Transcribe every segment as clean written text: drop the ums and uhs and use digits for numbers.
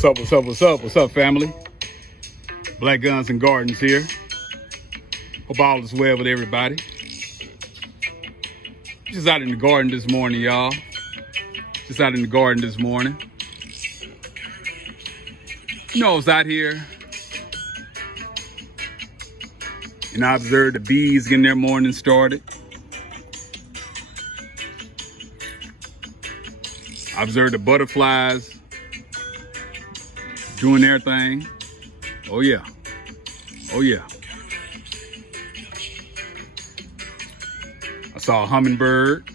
What's up, what's up, what's up? What's up, family? Black Guns and Gardens here. Hope all is well with everybody. Just out in the garden this morning, y'all. Just out in the garden this morning. You know, I was out here and I observed the bees getting their morning started. I observed the butterflies doing their thing. Oh yeah, oh yeah. I saw a hummingbird.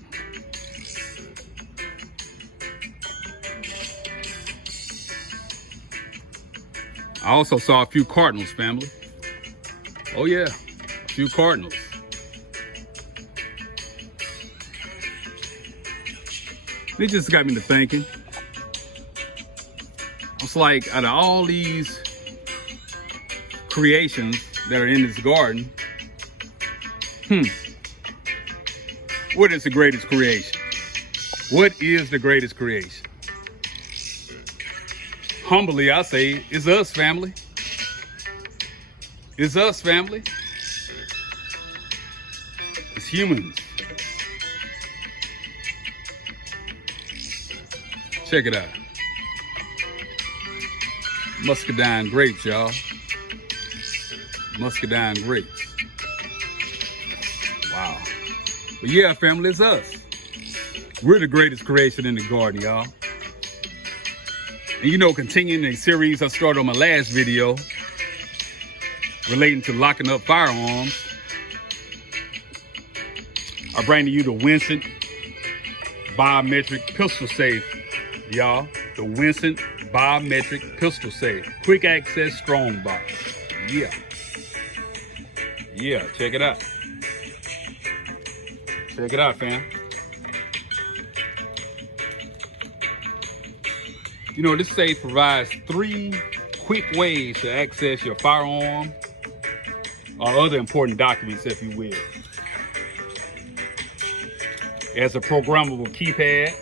I also saw a few cardinals, family. Oh yeah, a few cardinals. It just got me to thinking. It's like, out of all these creations that are in this garden, what is the greatest creation? What is the greatest creation? Humbly, I say, it's us, family. It's us, family. It's humans. Check it out. Muscadine grapes, y'all. Muscadine grapes. Wow. But yeah, family, it's us. We're the greatest creation in the garden, y'all. And you know, continuing a series I started on my last video relating to locking up firearms, I bring to you the Wincent Biometric Pistol Safe, y'all. The Wincent Biometric Pistol Safe. Quick access strong box. Yeah. Yeah, check it out. Check it out, fam. You know, this safe provides 3 quick ways to access your firearm or other important documents, if you will. It has a programmable keypad.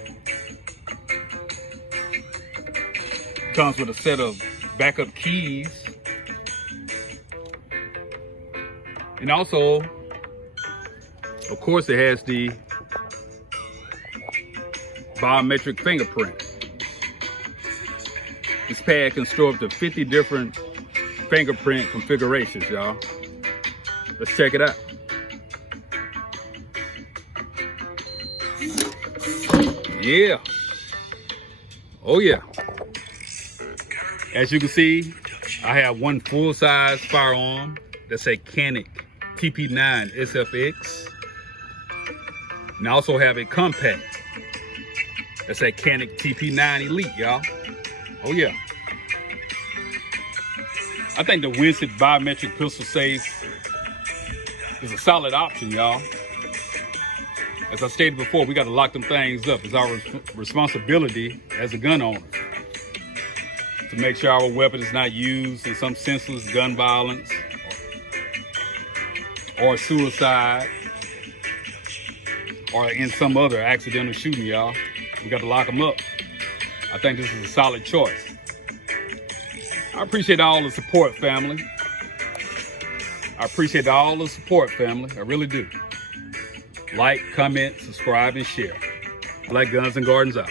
Comes with a set of backup keys. And also, of course, it has the biometric fingerprint. This pad can store up to 50 different fingerprint configurations, y'all. Let's check it out. Yeah. Oh yeah. As you can see, I have one full-size firearm. That's a Canik TP9 SFX. And I also have a compact. That's a Canik TP9 Elite, y'all. Oh yeah. I think the Wincent Biometric Pistol Safe is a solid option, y'all. As I stated before, we got to lock them things up. It's our responsibility as a gun owner to make sure our weapon is not used in some senseless gun violence or suicide or in some other accidental shooting, y'all. We got to lock them up. I think this is a solid choice. I appreciate all the support, family. I appreciate all the support, family. I really do. Like, comment, subscribe, and share. Black Guns and Gardens out.